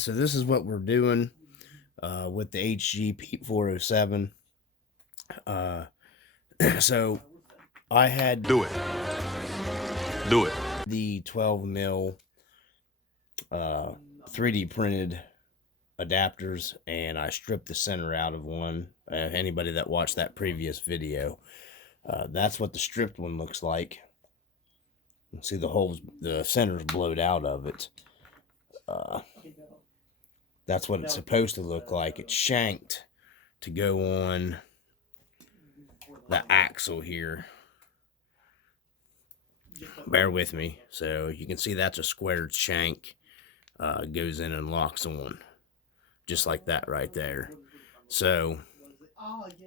So this is what we're doing with the HG-P407. So I had Do it. the 12mm 3D printed adapters, and I stripped the center out of one. Anybody that watched that previous video, that's what the stripped one looks like. You can see the holes, the center's blowed out of it. That's what it's supposed to look like. It's shanked to go on the axle here. Bear with me. So you can see that's a squared shank. Goes in and locks on. Just like that right there. So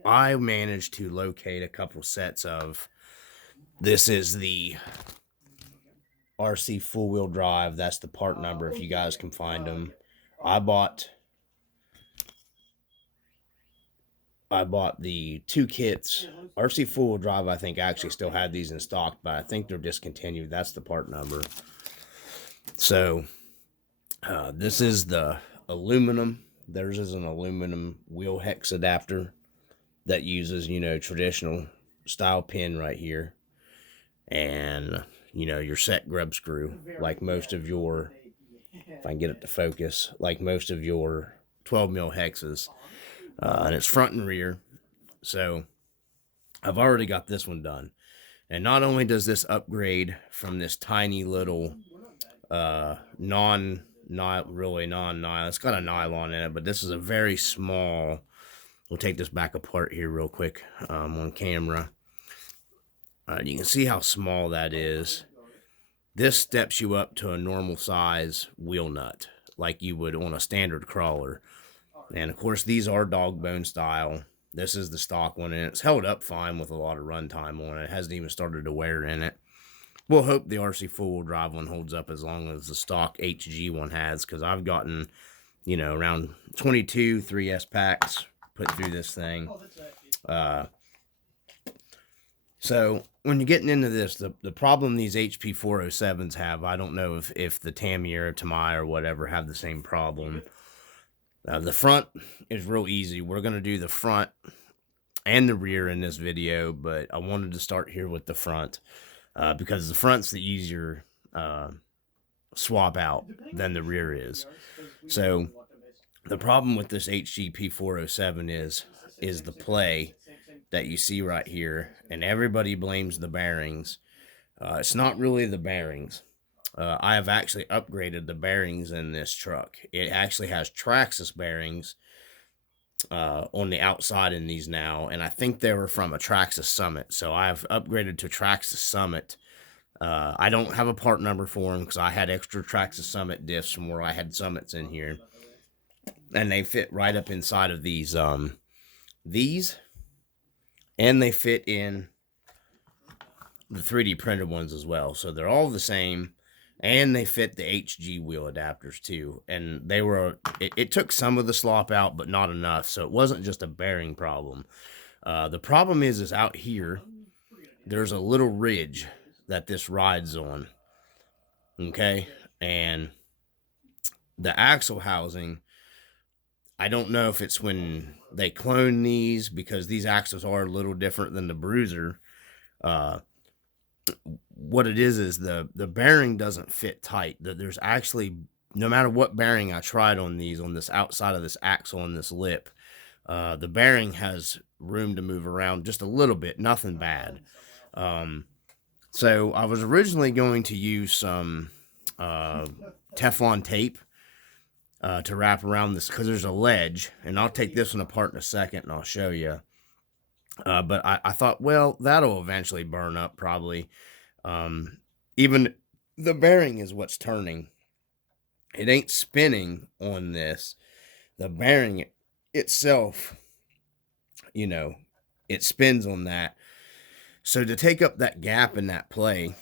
I managed to locate a couple sets of, this is the Rc4wd drive. That's the part number if you guys can find them. I bought the two kits. Rc4wd drive, I think, actually still had these in stock, but I think they're discontinued. That's the part number. So this is the aluminum. Theirs is an aluminum wheel hex adapter that uses, you know, traditional style pin right here, and you know, your set grub screw, like most of your, if I can get it to focus, like most of your 12mm hexes, and it's front and rear. So I've already got this one done, and not only does this upgrade from this tiny little not really non-nylon, it's got a nylon in it, but this is a very small, we'll take this back apart here real quick on camera. You can see how small that is. This steps you up to a normal size wheel nut, like you would on a standard crawler. And of course, these are dog bone style. This is the stock one, and it's held up fine with a lot of runtime on it. It hasn't even started to wear in it. We'll hope the Rc4wd drive one holds up as long as the stock HG one has, because I've gotten, you know, around 22 3S packs put through this thing. So when you're getting into this, the problem these HG-P407s have, I don't know if the Tamiya or Tamiya or whatever have the same problem. The front is real easy. We're going to do the front and the rear in this video, but I wanted to start here with the front because the front's the easier swap out than the rear is. So the problem with this HG-P407 is the play that you see right here, and everybody blames the bearings. It's not really the bearings. I have actually upgraded the bearings in this truck. It actually has Traxxas bearings on the outside in these now, and I think they were from a Traxxas Summit, so I've upgraded to Traxxas Summit. I don't have a part number for them because I had extra Traxxas Summit diffs from where I had Summits in here, and they fit right up inside of these, and they fit in the 3D printed ones as well. So they're all the same, and they fit the HG wheel adapters too. And they were, it took some of the slop out, but not enough. So it wasn't just a bearing problem. The problem is out here, there's a little ridge that this rides on. Okay. And the axle housing, I don't know if it's when they clone these, because these axles are a little different than the Bruiser. What it is the bearing doesn't fit tight. There's actually, no matter what bearing I tried on these, on this outside of this axle and this lip, the bearing has room to move around just a little bit, nothing bad. So I was originally going to use some Teflon tape to wrap around this, because there's a ledge, and I'll take this one apart in a second and I'll show you. But I thought, well, that'll eventually burn up probably. Even the bearing is what's turning. It ain't spinning on this. The bearing itself, you know, it spins on that. So to take up that gap in that play,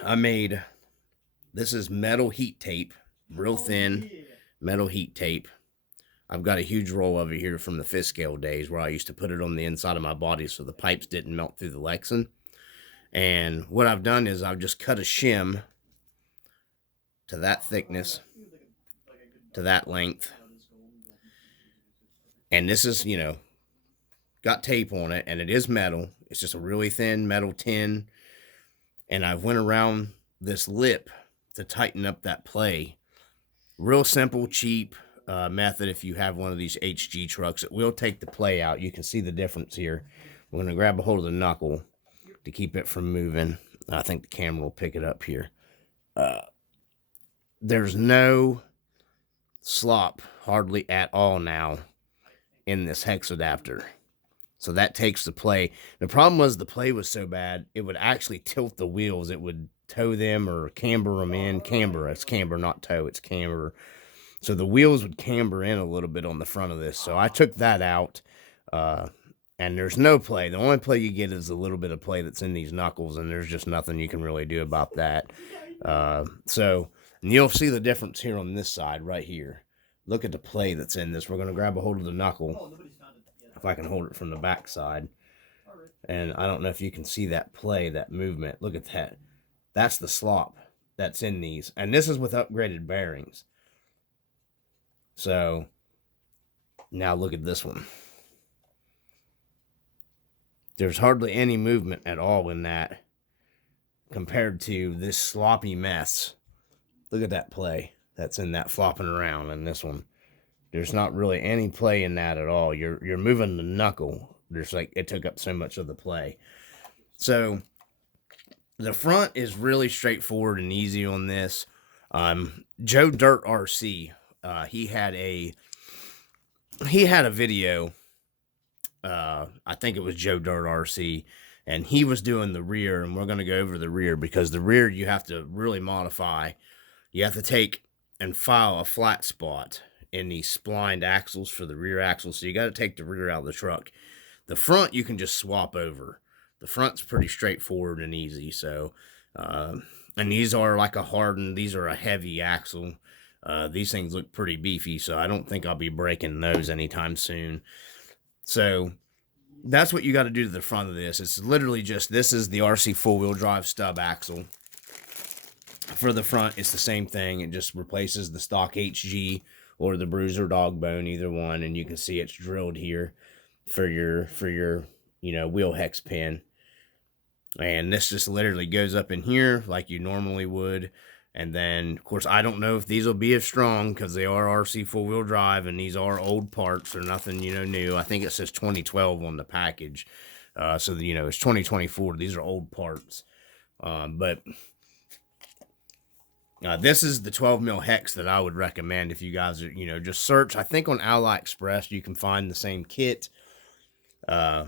I made, this is metal heat tape, real thin metal heat tape. I've got a huge roll of it here from the fifth scale days where I used to put it on the inside of my body so the pipes didn't melt through the Lexan. And what I've done is I've just cut a shim to that thickness, to that length. And this is, you know, got tape on it, and it is metal. It's just a really thin metal tin. And I went around this lip to tighten up that play. Real simple, cheap method. If you have one of these HG trucks, it will take the play out. You can see the difference here. We're going to grab a hold of the knuckle to keep it from moving. I think the camera will pick it up here. There's no slop hardly at all now in this hex adapter. So that takes the play. The problem was the play was so bad, it would actually tilt the wheels. It would tow them or camber them in. Camber, it's camber, not tow, it's camber. So the wheels would camber in a little bit on the front of this. So I took that out, and there's no play. The only play you get is a little bit of play that's in these knuckles, and there's just nothing you can really do about that. And you'll see the difference here on this side right here. Look at the play that's in this. We're going to grab a hold of the knuckle, if I can hold it from the back side. And I don't know if you can see that play, that movement. Look at that. That's the slop that's in these. And this is with upgraded bearings. So now look at this one. There's hardly any movement at all in that compared to this sloppy mess. Look at that play that's in that flopping around in this one. There's not really any play in that at all. You're moving the knuckle. There's like, it took up so much of the play. So the front is really straightforward and easy on this. Joe Dirt RC, he had a video. I think it was Joe Dirt RC, and he was doing the rear, and we're going to go over the rear because the rear you have to really modify. You have to take and file a flat spot in the splined axles for the rear axle. So you got to take the rear out of the truck. The front you can just swap over. The front's pretty straightforward and easy. So, and these are like a hardened, these are a heavy axle. These things look pretty beefy, so I don't think I'll be breaking those anytime soon. So that's what you got to do to the front of this. It's literally just, this is the RC 4-wheel drive stub axle. For the front, it's the same thing. It just replaces the stock HG or the Bruiser dog bone, either one, and you can see it's drilled here for your you know, wheel hex pin. And this just literally goes up in here like you normally would. And then, of course, I don't know if these will be as strong because they are RC 4-wheel drive and these are old parts. They're nothing, you know, new. I think it says 2012 on the package. So, you know, it's 2024. These are old parts. This is the 12mm hex that I would recommend if you guys are, you know, just search. I think on AliExpress you can find the same kit. I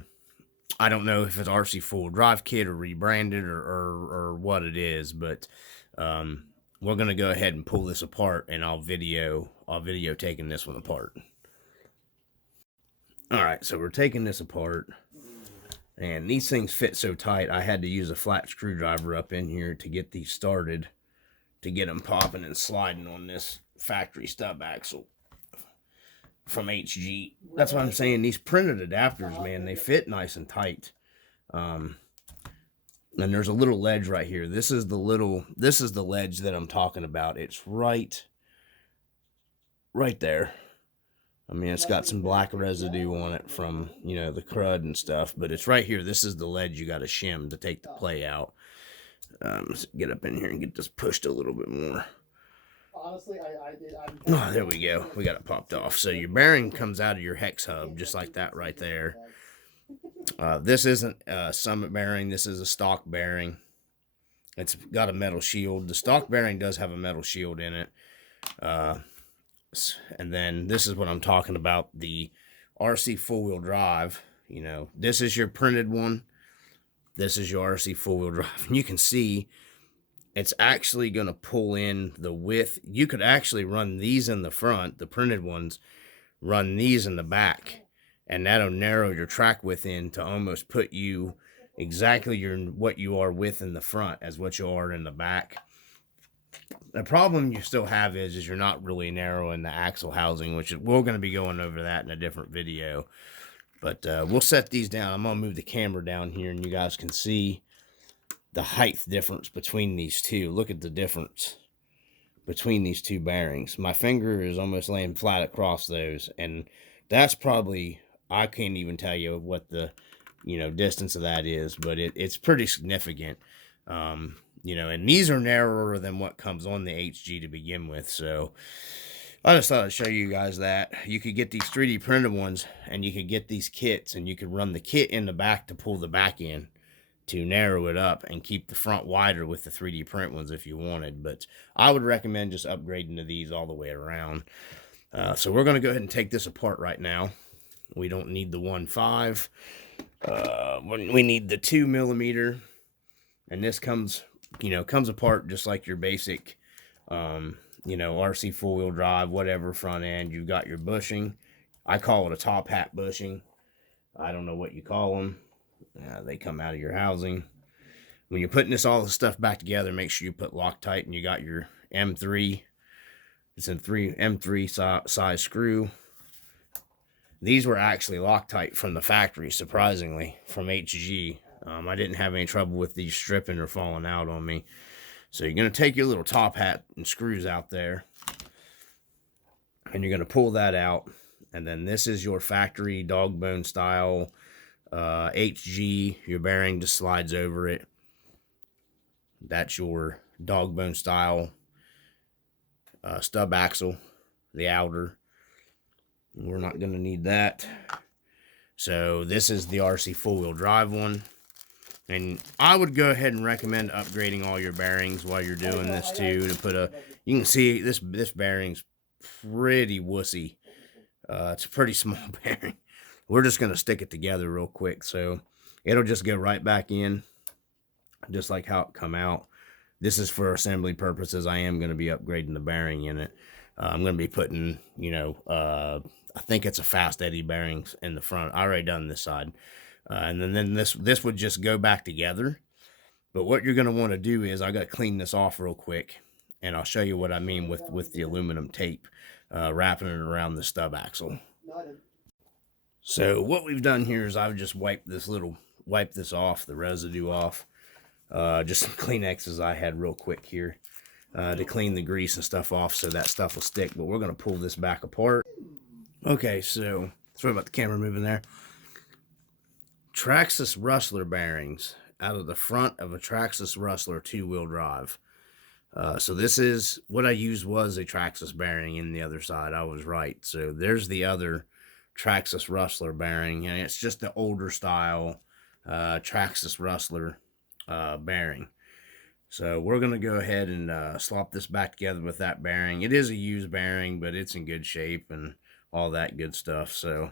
don't know if it's RC 4-wheel drive kit or rebranded or what it is, but we're going to go ahead and pull this apart, and I'll video taking this one apart. Alright, so we're taking this apart, and these things fit so tight I had to use a flat screwdriver up in here to get these started, to get them popping and sliding on this factory stub axle from HG. That's what I'm saying. These printed adapters, man, they fit nice and tight. And there's a little ledge right here. This is the ledge that I'm talking about. It's right there. I mean, it's got some black residue on it from, you know, the crud and stuff, but it's right here. This is the ledge you got to shim to take the play out. Let's get up in here and get this pushed a little bit more. Honestly, Oh, there we go. We got it popped off. So your bearing comes out of your hex hub, just like that right there. This isn't a Summit bearing. This is a stock bearing. It's got a metal shield. The stock bearing does have a metal shield in it. And then this is what I'm talking about, the RC 4-wheel drive. You know, this is your printed one. This is your RC 4-wheel drive. And you can see it's actually going to pull in the width. You could actually run these in the front, the printed ones, run these in the back, and that'll narrow your track width in to almost put you exactly what you are width in the front as what you are in the back. The problem you still have is you're not really narrowing the axle housing, which we're going to be going over that in a different video. But we'll set these down. I'm going to move the camera down here, and you guys can see the height difference between these two. Look at the difference between these two bearings. My finger is almost laying flat across those, and that's probably, I can't even tell you what the, you know, distance of that is, but it's pretty significant. You know, and these are narrower than what comes on the HG to begin with, so I just thought I'd show you guys that. You could get these 3D printed ones, and you could get these kits, and you could run the kit in the back to pull the back in to narrow it up and keep the front wider with the 3D print ones if you wanted. But I would recommend just upgrading to these all the way around. So we're going to go ahead and take this apart right now. We don't need the 1.5. We need the 2mm. And this comes, you know, comes apart just like your basic, you know, RC 4-wheel drive, whatever front end. You've got your bushing. I call it a top hat bushing. I don't know what you call them. They come out of your housing. When you're putting all this stuff back together, make sure you put Loctite, and you got your M3. It's a M3 size screw. These were actually Loctite from the factory, surprisingly, from HG. I didn't have any trouble with these stripping or falling out on me. So you're going to take your little top hat and screws out there, and you're going to pull that out. And then this is your factory dog bone style HG. Your bearing just slides over it. That's your dog bone style stub axle, the outer. We're not going to need that. So this is the RC 4-wheel drive one. And I would go ahead and recommend upgrading all your bearings while you're doing this too. To put a, you can see this bearing's pretty wussy. It's a pretty small bearing. We're just going to stick it together real quick. So it'll just go right back in, just like how it come out. This is for assembly purposes. I am going to be upgrading the bearing in it. I'm going to be putting, you know, I think it's a fast eddy bearings in the front. I already done this side. And then this would just go back together. But what you're going to want to do is, I got to clean this off real quick, and I'll show you what I mean with the aluminum tape, wrapping it around the stub axle. So what we've done here is I've just wiped this off, the residue off. Just some Kleenexes I had real quick here to clean the grease and stuff off so that stuff will stick. But we're going to pull this back apart. Okay, so sorry about the camera moving there. Traxxas Rustler bearings out of the front of a Traxxas Rustler 2-wheel drive. So this is what I used, was a Traxxas bearing in the other side. I was right. So there's the other Traxxas Rustler bearing, and it's just the older style Traxxas Rustler bearing. So we're going to go ahead and slop this back together with that bearing. It is a used bearing, but it's in good shape and all that good stuff. So,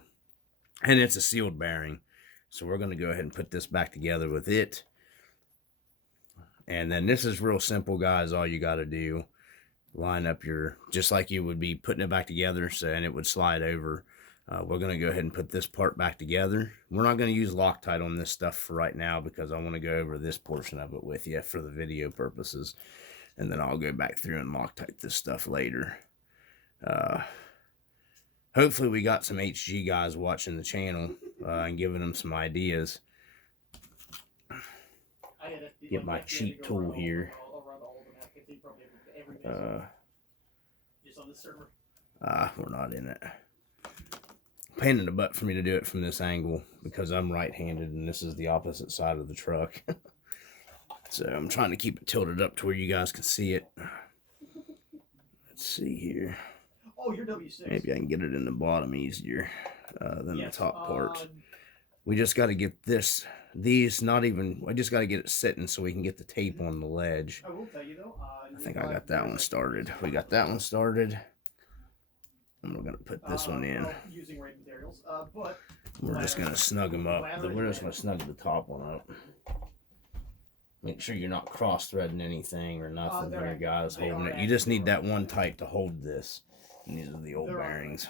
and it's a sealed bearing. So we're going to go ahead and put this back together with it. And then this is real simple, guys. All you got to do, line up your, just like you would be putting it back together, so, and it would slide over. We're going to go ahead and put this part back together. We're not going to use Loctite on this stuff for right now, because I want to go over this portion of it with you for the video purposes. And then I'll go back through and Loctite this stuff later. Hopefully we got some HG guys watching the channel and giving them some ideas. Get my cheap tool here. We're not in it. Pain in the butt for me to do it from this angle, because I'm right-handed and this is the opposite side of the truck. So I'm trying to keep it tilted up to where you guys can see it. Let's see here. Maybe I can get it in the bottom easier than the top part. We just got to get I just got to get it sitting so we can get the tape on the ledge. I think I got that one started. We got that one started. And we're going to put this one in. We're just going to snug them up. We're just going to snug the top one up. Make sure you're not cross-threading anything or nothing here, guys, holding it. You just need that one tight to hold this. And these are the old bearings.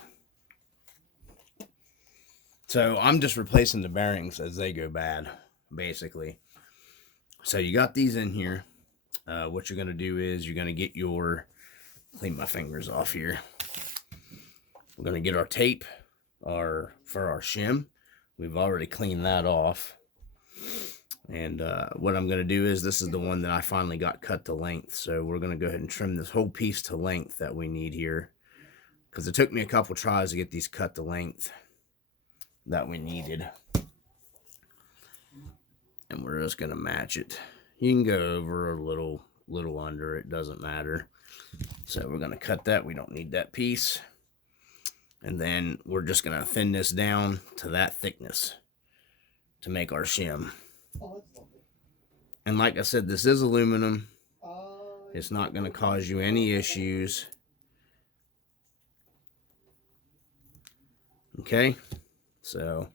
So I'm just replacing the bearings as they go bad, basically. So you got these in here. What you're going to do is you're going to get your, clean my fingers off here. We're going to get our tape for our shim. We've already cleaned that off. And what I'm going to do is, this is the one that I finally got cut to length. So we're going to go ahead and trim this whole piece to length that we need here. Because it took me a couple tries to get these cut to length that we needed. And we're just going to match it. You can go over a little under, it doesn't matter. So we're going to cut that. We don't need that piece. And then we're just going to thin this down to that thickness to make our shim. And like I said, this is aluminum. It's not going to cause you any issues. Okay, so,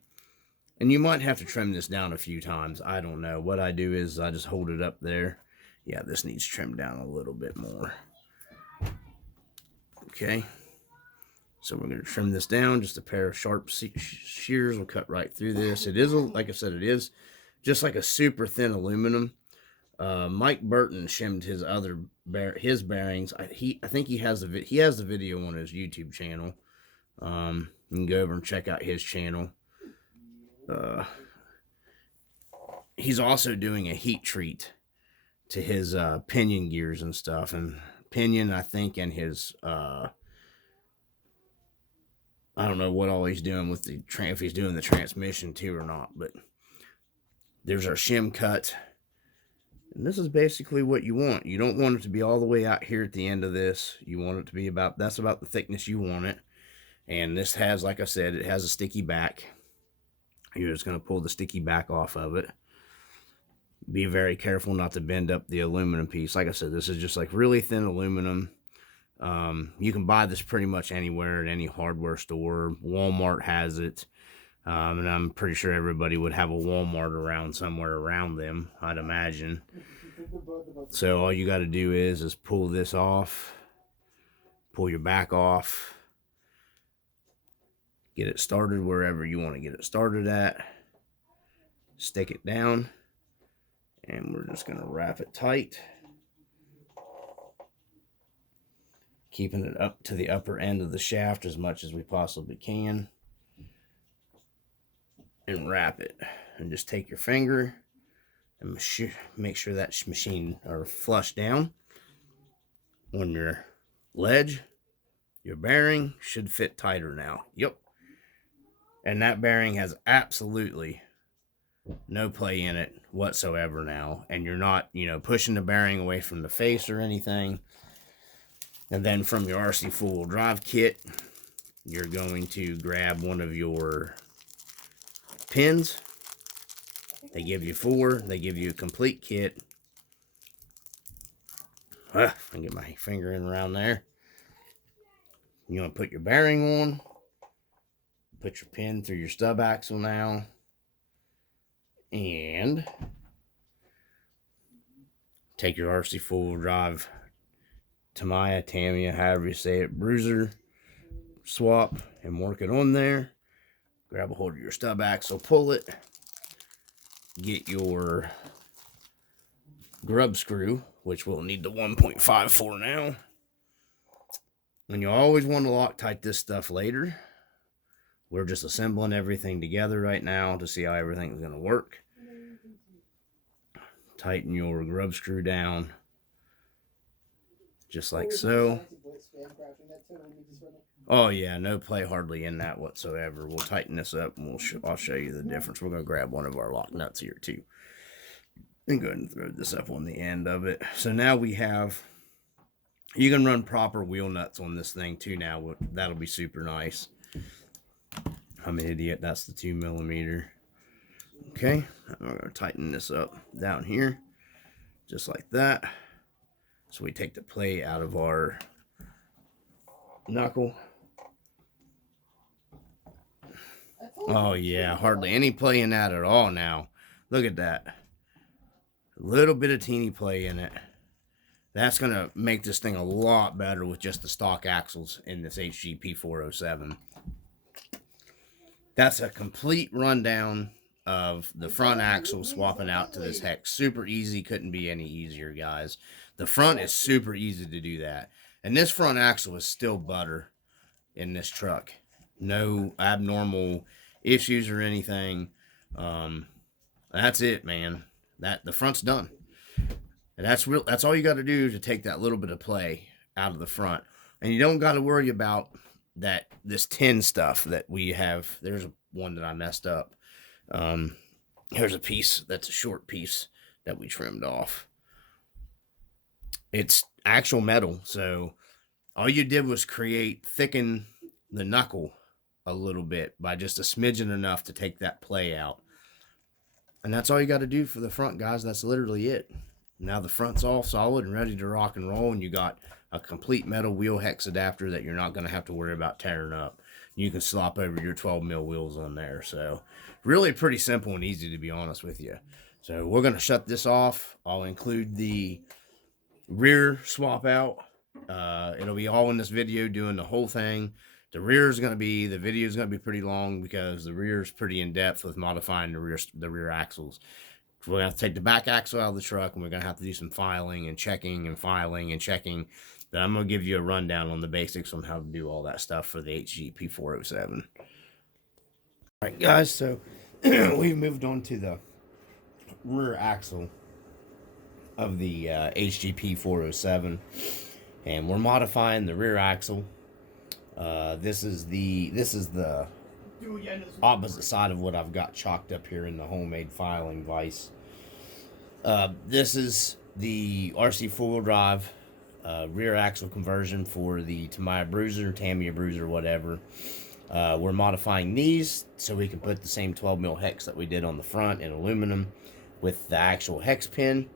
and you might have to trim this down a few times. I don't know. What I do is I just hold it up there. Yeah, this needs trimmed down a little bit more. Okay, so we're going to trim this down. Just a pair of sharp shears will cut right through this. It is, like I said, it is just like a super thin aluminum. Mike Burton shimmed his his bearings. I think he has the video on his YouTube channel. You can go over and check out his channel. He's also doing a heat treat to his pinion gears and stuff, and pinion, I think, and his I don't know what all he's doing with the if he's doing the transmission too or not, but there's our shim cut. And this is basically what you want. You don't want it to be all the way out here at the end of this. You want it to be about, that's about the thickness you want it. And this has, like I said, it has a sticky back. You're just going to pull the sticky back off of it. Be very careful not to bend up the aluminum piece. Like I said, this is just like really thin aluminum. You can buy this pretty much anywhere at any hardware store. Walmart has it. And I'm pretty sure everybody would have a Walmart around somewhere around them, I'd imagine. So all you got to do is pull this off. Pull your back off. Get it started wherever you want to get it started at. Stick it down. And we're just going to wrap it tight. Keeping it up to the upper end of the shaft as much as we possibly can. And wrap it. And just take your finger and make sure that machine are flush down on your ledge. Your bearing should fit tighter now. Yep. And that bearing has absolutely no play in it whatsoever now. And you're not, pushing the bearing away from the face or anything. And then from your Rc4wd drive kit, you're going to grab one of your pins. They give you 4. They give you a complete kit. I can get my finger in around there. You want to put your bearing on. Put your pin through your stub axle now. And take your Rc4wd drive Tamiya, however you say it, Bruiser swap, and work it on there. Grab a hold of your stub axle, pull it. Get your grub screw, which we'll need the 1.5 for now. And you always want to Loctite this stuff later. We're just assembling everything together right now to see how everything's going to work. Tighten your grub screw down. Just like so. Oh yeah, no play hardly in that whatsoever. We'll tighten this up and I'll show you the difference. We're going to grab one of our lock nuts here too. And go ahead and throw this up on the end of it. So now we have, you can run proper wheel nuts on this thing too now. That'll be super nice. I'm an idiot. That's the 2mm. Okay, I'm going to tighten this up down here. Just like that. So we take the play out of our knuckle. Oh yeah, hardly any play in that at all now. Look at that. A little bit of teeny play in it. That's going to make this thing a lot better with just the stock axles in this HG-P407. That's a complete rundown of the front axle swapping out to this hex. Super easy, couldn't be any easier, guys. The front is super easy to do that. And this front axle is still butter in this truck. No abnormal issues or anything. That's it, man. That the front's done. And that's all you got to do to take that little bit of play out of the front. And you don't got to worry about this tin stuff that we have. There's one that I messed up. Here's a piece that's a short piece that we trimmed off. It's actual metal, so all you did was thicken the knuckle a little bit by just a smidgen enough to take that play out. And that's all you got to do for the front, guys. That's literally it. Now the front's all solid and ready to rock and roll, and you got a complete metal wheel hex adapter that you're not going to have to worry about tearing up. You can slop over your 12mm wheels on there. So really pretty simple and easy, to be honest with you. So we're going to shut this off. I'll include the rear swap out. It'll be all in this video, doing the whole thing. The video is going to be pretty long because the rear is pretty in depth with modifying the rear axles. We're going to have to take the back axle out of the truck, and we're going to have to do some filing and checking and filing and checking. But I'm going to give you a rundown on the basics on how to do all that stuff for the HG-P407. All right, guys, so we've moved on to the rear axle of the HG-P407, and we're modifying the rear axle. This is the opposite side of what I've got chalked up here in the homemade filing vise. This is the Rc4wd drive rear axle conversion for the Tamiya Bruiser, whatever. We're modifying these so we can put the same 12mm hex that we did on the front in aluminum with the actual hex pin.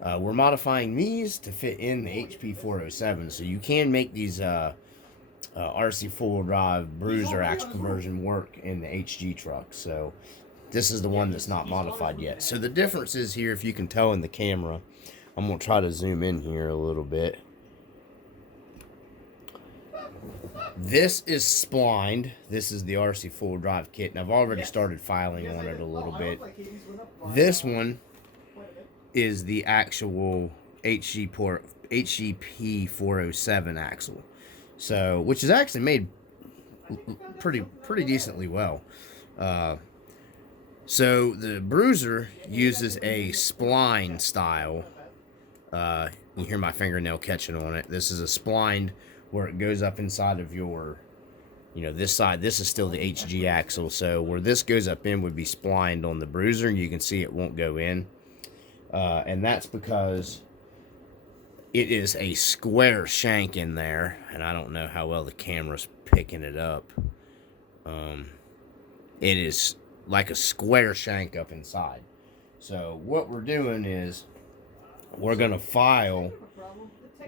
We're modifying these to fit in the HP407, so you can make these Rc4wd drive Bruiser axle conversion work in the HG truck. So this is the one that's not modified yet. So the difference is here, if you can tell in the camera, I'm going to try to zoom in here a little bit. This is splined. This is the Rc4wd drive kit, and I've already started filing on it a little bit. This one is the actual HG-P407 axle. So, which is actually made pretty decently well. So the Bruiser uses a spline style. You hear my fingernail catching on it. This is a splined where it goes up inside of your, this side. This is still the HG axle. So where this goes up in would be splined on the Bruiser, and you can see it won't go in. And that's because it is a square shank in there, and I don't know how well the camera's picking it up. It is like a square shank up inside. So what we're doing is we're going to file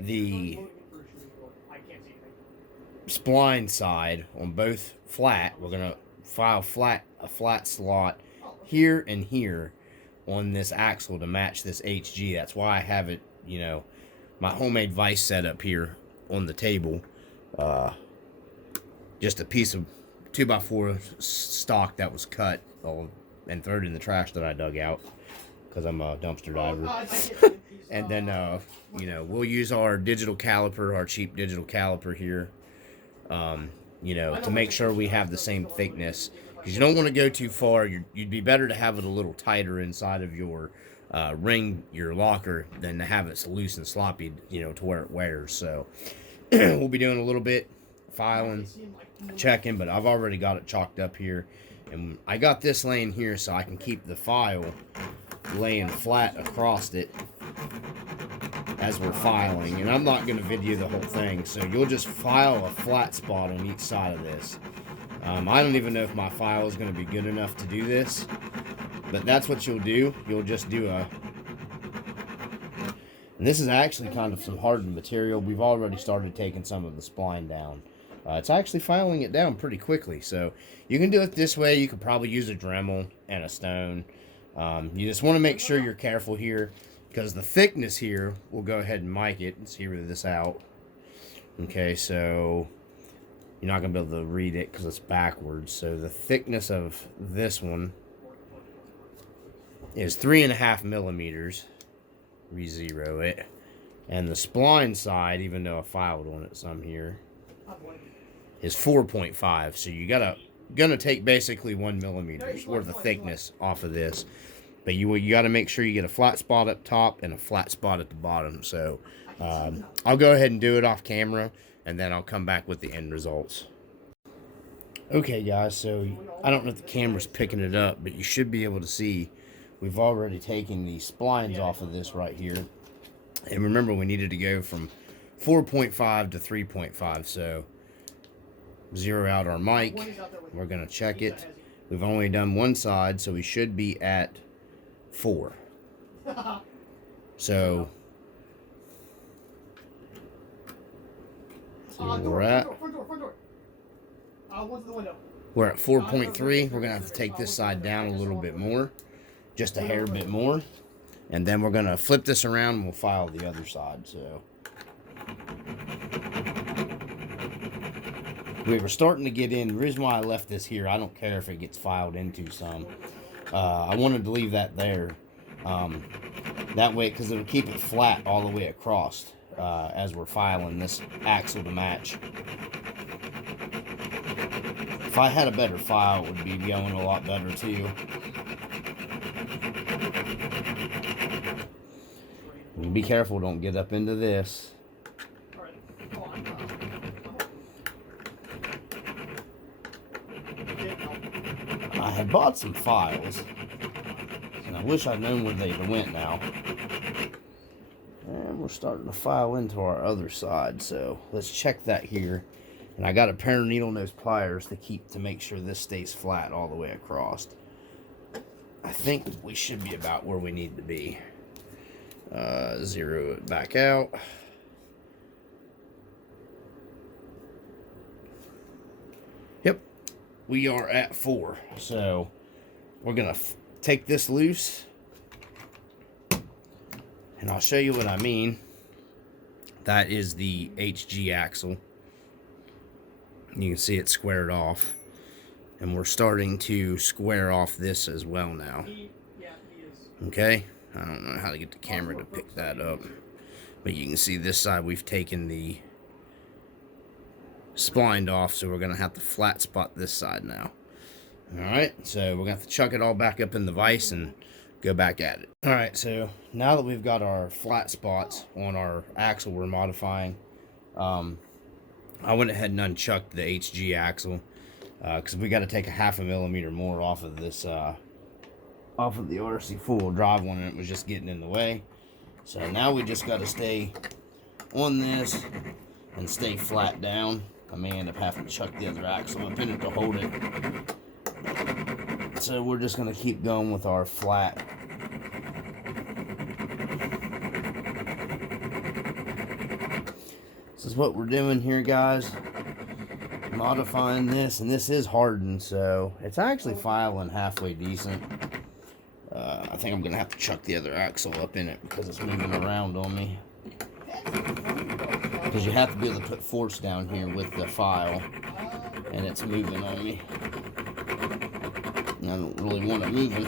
the spline side on both flat. We're going to file a flat slot here and here on this axle to match this HG. That's why I have it, my homemade vise set up here on the table. Just a piece of 2x4 stock that was cut and thrown in the trash that I dug out because I'm a dumpster diver. And then, we'll use our digital caliper, our cheap digital caliper here, to make sure we have the same thickness. Because you don't want to go too far. You'd be better to have it a little tighter inside of your ring, your locker, than to have it loose and sloppy, to where it wears. So we'll be doing a little bit filing, checking, but I've already got it chalked up here. And I got this laying here so I can keep the file laying flat across it as we're filing. And I'm not going to video the whole thing, so you'll just file a flat spot on each side of this. I don't even know if my file is going to be good enough to do this, but that's what you'll do. You'll just do and this is actually kind of some hardened material. We've already started taking some of the spline down. It's actually filing it down pretty quickly, so you can do it this way. You could probably use a Dremel and a stone. You just want to make sure you're careful here, because the thickness here, we'll go ahead and mic it and see this out. Okay, so you're not going to be able to read it because it's backwards. So the thickness of this one is 3.5 millimeters. Re-zero it. And the spline side, even though I filed on it some here, is 4.5. So you gonna take basically 1 millimeter worth of thickness off of this. But you got to make sure you get a flat spot up top and a flat spot at the bottom. So I'll go ahead and do it off camera, and then I'll come back with the end results. Okay, guys, so I don't know if the camera's picking it up, but you should be able to see we've already taken the splines off of this right here. And remember, we needed to go from 4.5 to 3.5, so zero out our mic. We're going to check it. We've only done one side, so we should be at 4. So, see where we're at. We're at 4.3. We're going to have to take this side down a little bit more, just a hair bit more. And then we're going to flip this around and we'll file the other side. So we were starting to get in. The reason why I left this here, I don't care if it gets filed into some. I wanted to leave that there. That way, because it'll keep it flat all the way across as we're filing this axle to match. If I had a better file, it would be going a lot better too. Be careful, don't get up into this. I had bought some files, and I wish I'd known where they went now. And we're starting to file into our other side, so let's check that here. And I got a pair of needle nose pliers to make sure this stays flat all the way across. I think we should be about where we need to be. Zero it back out. Yep, we are at 4. So we're gonna take this loose, and I'll show you what I mean. That is the HG axle. You can see it squared off, and we're starting to square off this as well now. Okay, I don't know how to get the camera to pick that up, but you can see this side we've taken the spline off, so we're gonna have to flat spot this side now. Alright, so we're gonna have to chuck it all back up in the vise and go back at it. Alright, so now that we've got our flat spots on our axle we're modifying, I went ahead and unchucked the HG axle because we got to take a 0.5 millimeter more off of this off of the Rc4wd drive one, and it was just getting in the way. So now we just got to stay on this and stay flat down. I may end up having to chuck the other axle up in it to hold it. So we're just going to keep going with our flat. This is what we're doing here, guys. Modifying this, and this is hardened, so it's actually filing halfway decent. I think I'm gonna have to chuck the other axle up in it because it's moving around on me. Because you have to be able to put force down here with the file, and it's moving on me. And I don't really want it moving.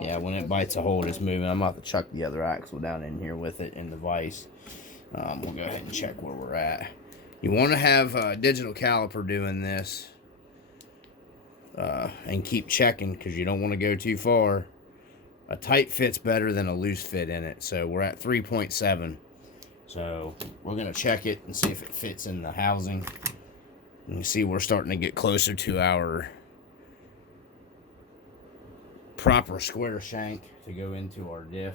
Yeah, when it bites a hold, it's moving. I'm about to chuck the other axle down in here with it in the vise. We'll go ahead and check where we're at. You want to have a digital caliper doing this, and keep checking because you don't want to go too far. A tight fit's better than a loose fit in it. So we're at 3.7. So we're going to check it and see if it fits in the housing. And you see we're starting to get closer to our proper square shank to go into our diff.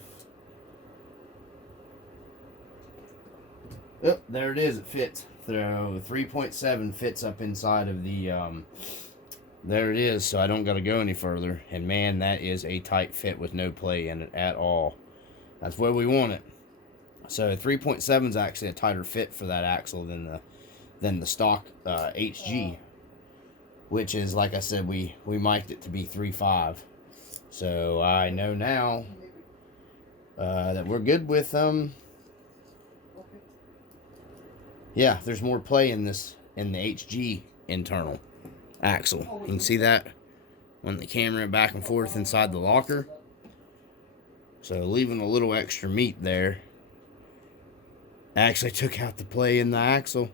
Oh, there it is. It fits. So 3.7 fits up inside of the there it is, so I don't got to go any further. And man, that is a tight fit with no play in it at all. That's where we want it. So 3.7 is actually a tighter fit for that axle than the stock HG, which is, like I said, we mic'd it to be 3.5. So I know now that we're good with yeah, there's more play in this, in the HG internal axle. You can see that on the camera back and forth inside the locker. So leaving a little extra meat there. I actually took out the play in the axle.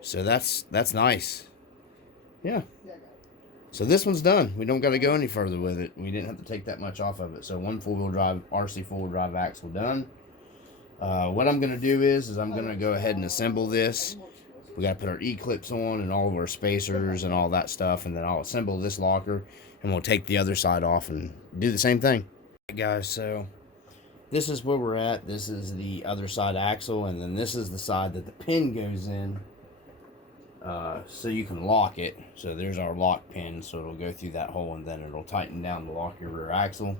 So that's nice. Yeah. So this one's done. We don't got to go any further with it. We didn't have to take that much off of it. So one four-wheel drive, RC four-wheel drive axle done. What I'm going to do is I'm going to go ahead and assemble this. We got to put our E-clips on and all of our spacers and all that stuff. And then I'll assemble this locker and we'll take the other side off and do the same thing. Alright guys, so this is where we're at. This is the other side axle, and then this is the side that the pin goes in, so you can lock it. So there's our lock pin, so it'll go through that hole and then it'll tighten down to lock your rear axle.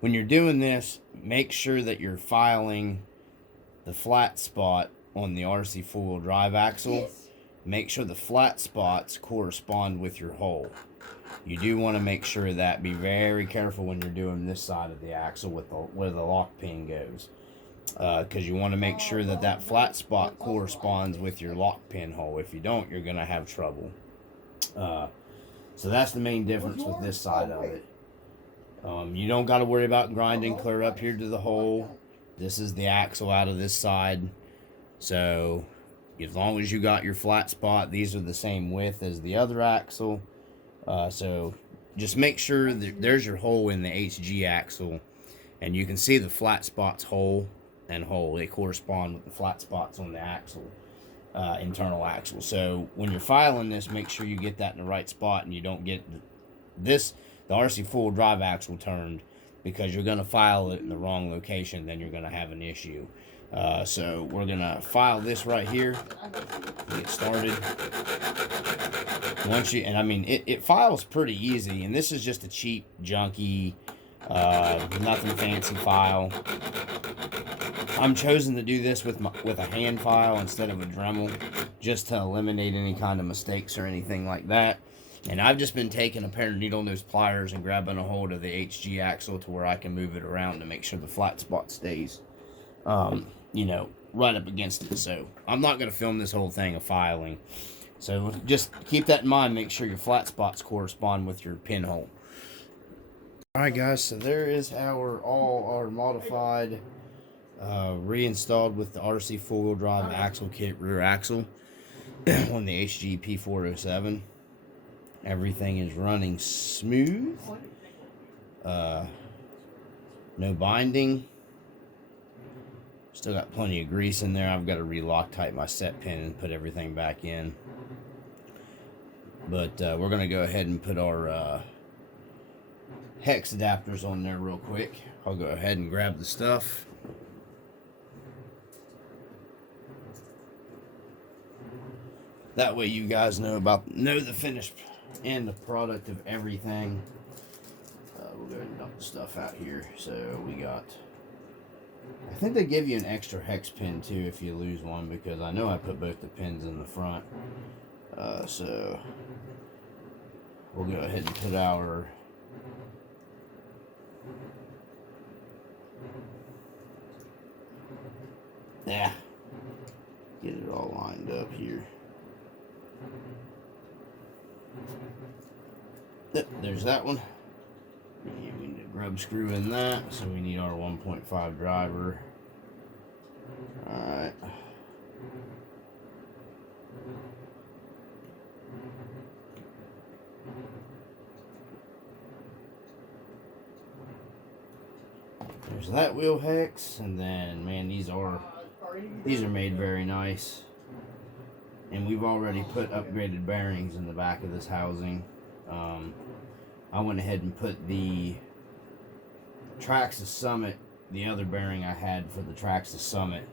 When you're doing this, make sure that you're filing the flat spot on the RC four-wheel drive axle. Make sure the flat spots correspond with your hole. You do want to make sure that. Be very careful when you're doing this side of the axle with where the lock pin goes, because you want to make sure that that flat spot corresponds with your lock pin hole. If you don't, you're going to have trouble. So that's the main difference with this side of it. You don't got to worry about grinding clear up here to the hole. This is the axle out of this side. So as long as you got your flat spot, these are the same width as the other axle. So just make sure that there's your hole in the HG axle, and you can see the flat spots hole and hole. They correspond with the flat spots on the axle, internal axle. So when you're filing this, make sure you get that in the right spot and you don't get the RC four-wheel drive axle turned, because you're going to file it in the wrong location. Then you're going to have an issue. So we're going to file this right here, get started. I mean, it files pretty easy, and this is just a cheap, junky, nothing fancy file. I'm chosen to do this with a hand file instead of a Dremel, just to eliminate any kind of mistakes or anything like that. And I've just been taking a pair of needle nose pliers and grabbing a hold of the HG axle to where I can move it around to make sure the flat spot stays, you know, right up against it. So I'm not going to film this whole thing of filing. So just keep that in mind. Make sure your flat spots correspond with your pinhole. Alright guys, so there is all our modified, reinstalled with the RC four-wheel drive axle kit rear axle on the HG-P407. Everything is running smooth. No binding. Still got plenty of grease in there. I've got to re-Loctite my set pin and put everything back in. But we're going to go ahead and put our hex adapters on there real quick. I'll go ahead and grab the stuff. That way you guys know the finished and the product of everything. We'll go ahead and dump the stuff out here. So we got, I think they give you an extra hex pin too if you lose one, because I know I put both the pins in the front. So we'll go ahead and put our get it all lined up here. There's that one. And we need a grub screw in that, so we need our 1.5 driver. Alright. There's that wheel hex, and then, man, these are made very nice. And we've already put upgraded bearings in the back of this housing. I went ahead and put the Traxxas Summit, the other bearing I had for the Traxxas Summit,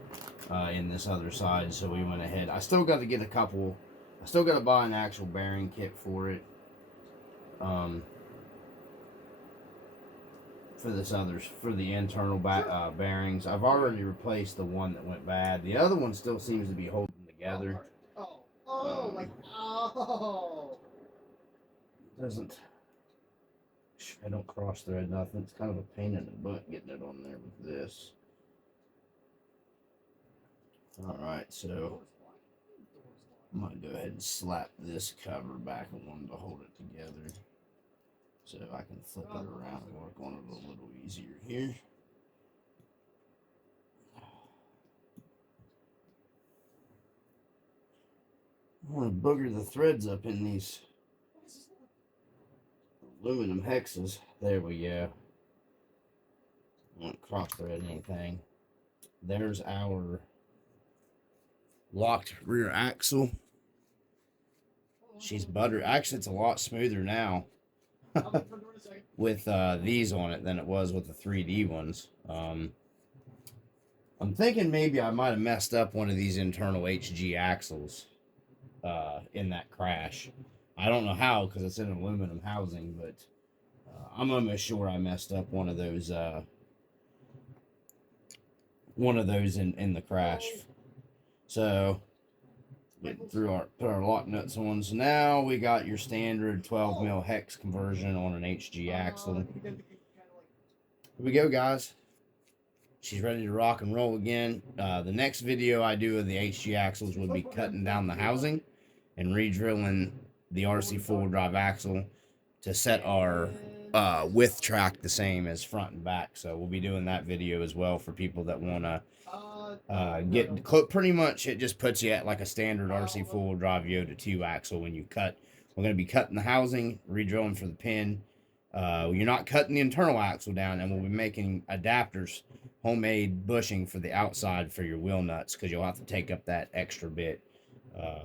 in this other side. So we went ahead. I still got to get I still got to buy an actual bearing kit for it. For the internal bearings. I've already replaced the one that went bad. The other one still seems to be holding together. I don't cross thread nothing. It's kind of a pain in the butt getting it on there with this. Alright, so I'm going to go ahead and slap this cover back on to hold it together, so I can flip it around and work on it a little easier here. I want to booger the threads up in these aluminum hexes. There we go. Won't cross thread anything. There's our locked rear axle. She's butter. Actually, it's a lot smoother now with these on it than it was with the 3D ones. I'm thinking maybe I might have messed up one of these internal HG axles in that crash. I don't know how because it's in an aluminum housing, but I'm almost sure I messed up one of those in the crash. So getting through put our lock nuts on. So now we got your standard 12mm hex conversion on an HG axle. Here we go, guys. She's ready to rock and roll again. The next video I do of the HG axles would be cutting down the housing and re-drilling the Rc4wd axle to set our width track the same as front and back. So we'll be doing that video as well for people that want to get pretty much. It just puts you at like a standard Rc4wd Yoda 2 axle when you cut. We're going to be cutting the housing, re-drilling for the pin. You're not cutting the internal axle down, and we'll be making adapters, homemade bushing for the outside for your wheel nuts, because you'll have to take up that extra bit.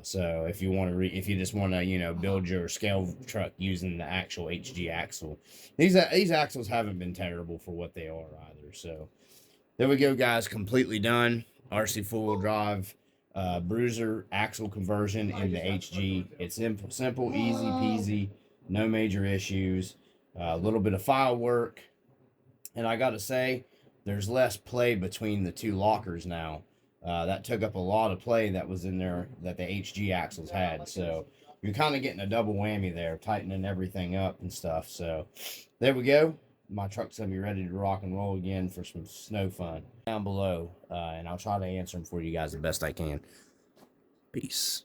So if you want to, if you just want to, build your scale truck using the actual HG axle, these axles haven't been terrible for what they are either. So there we go, guys. Completely done. Rc4wd Bruiser axle conversion into HG. It's simple, easy peasy, no major issues. A little bit of file work, and I gotta say, there's less play between the two lockers now. That took up a lot of play that was in there that the HG axles had. So you're kind of getting a double whammy there, tightening everything up and stuff. So there we go. My truck's gonna be ready to rock and roll again for some snow fun down below, and I'll try to answer them for you guys the best I can. Peace.